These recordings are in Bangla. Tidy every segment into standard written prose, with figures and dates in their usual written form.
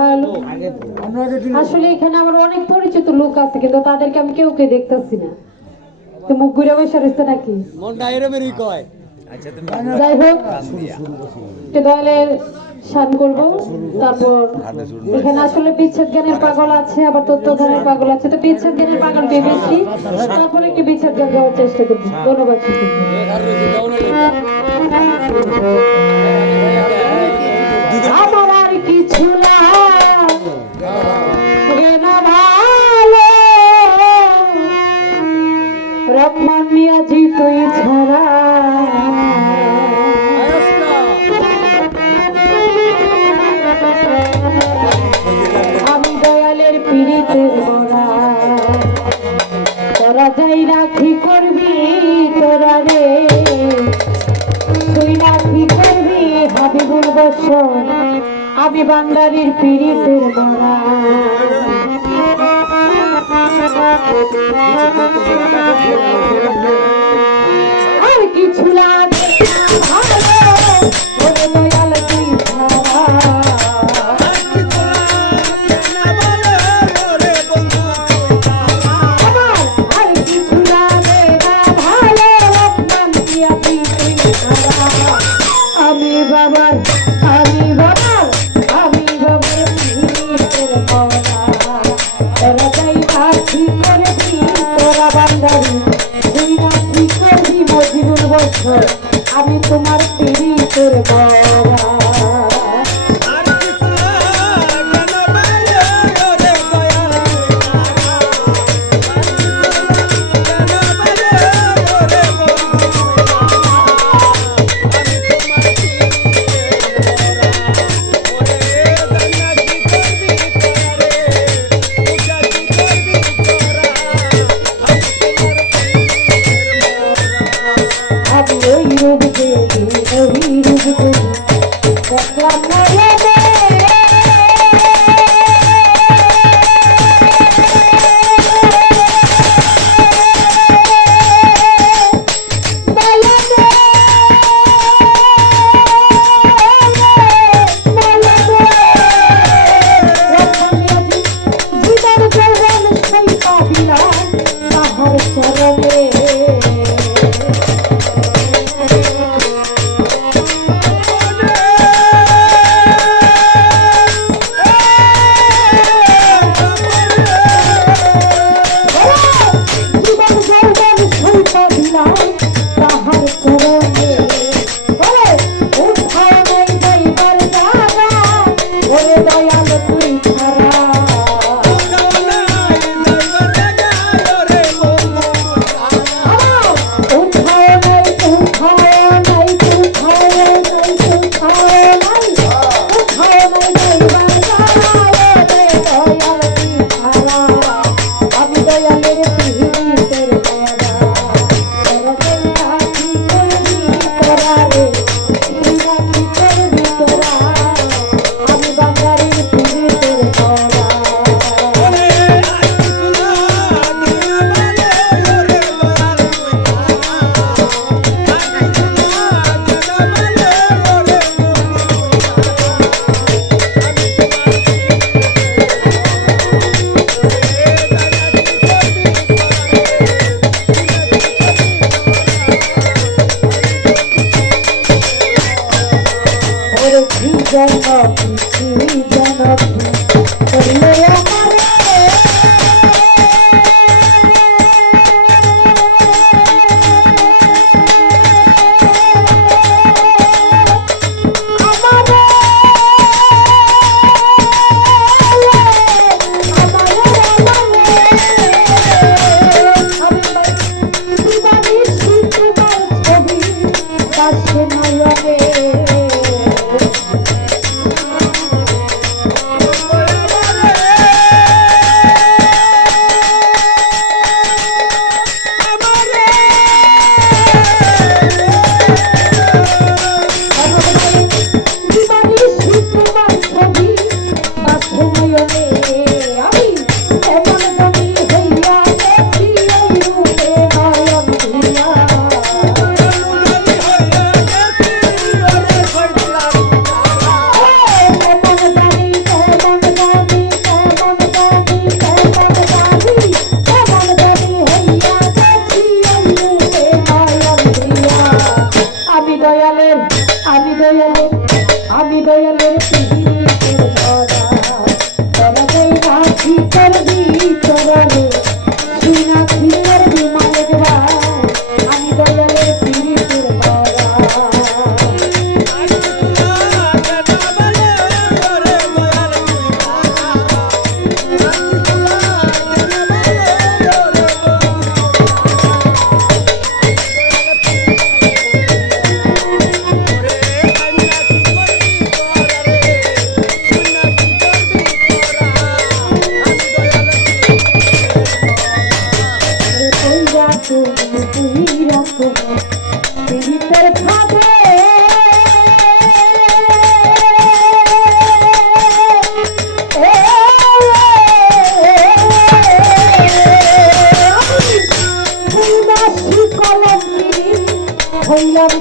হ্যালো। আসলে এখানে আমার অনেক পরিচিত লোক আছে কিন্তু তাদেরকে আমি কেউ দেখতেছি না। তো মুখ ঘুরে বসে রয়েছে নাকি? যাই হোক, তাহলে শান করবো। তারপর এখানে আসলে বিচ্ছেদ জ্ঞানের পাগল আছে, আবার তত্ত্বধানের পাগল আছে। তো বিচ্ছেদ জ্ঞানের পাগল ভেবেছি, তারপরে একটি বিচ্ছেদ জ্ঞান দেওয়ার চেষ্টা করবো। ধন্যবাদ। আমার আর কিছু না ভালো, রহমান মিয়াজি তুই ছাড়া। আমি দয়ালের পীড়িতের বড়া, তোরা যাই রাখি করবি তোরা রে, তুই রাখি করবি হাবিবুল বছর। আমি বান্দারির পীড়িতের বড়া, আর কিছু লাগে ভালো, ওরে দয়াল তুই ছাড়া। আর কিছু লাগে না ভালো, রহমান মিয়াজি তুই ছাড়া। আমি বাবার পীড়িতের বড়া, তোরা যাই রাখি করবি তোরা বান্দারি, তুই রাখি করবি মজিবুল বছর। আমি তোমার পীড়িতের বড়া।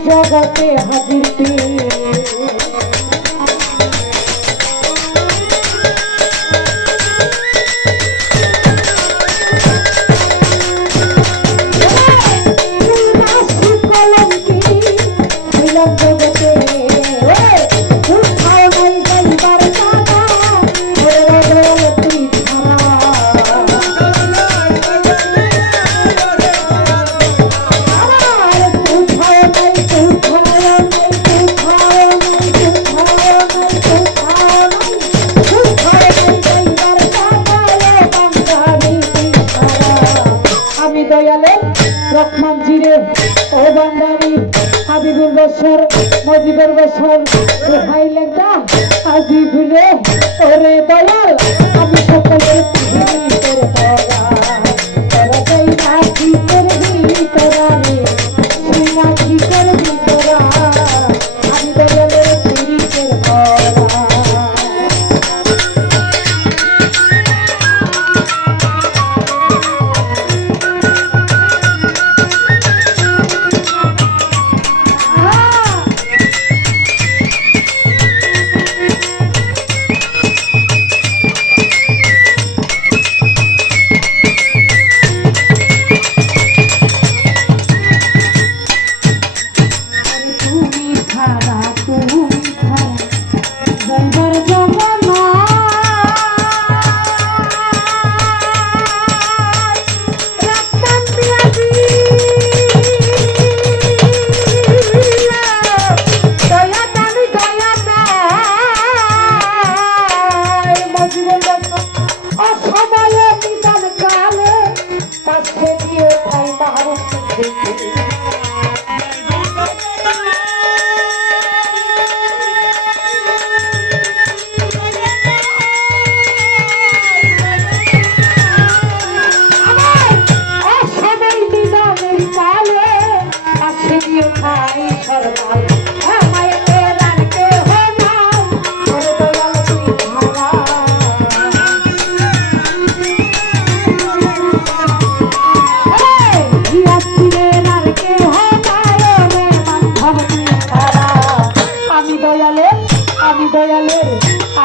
জগতে হাজির পীর রহমান জিরে ও বান্দারি হাবিবুর বছর মজিবুর বছর দোহাই লেগা আজি ভুলে ওরে দয়াল আমি সকলের ভিতরে পড়া তোরা যাই না কি করবি তোরা রে তুই না কি করবি তোরা আমি দয়ালের ভিতরে পড়া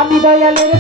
আমি দয়ালের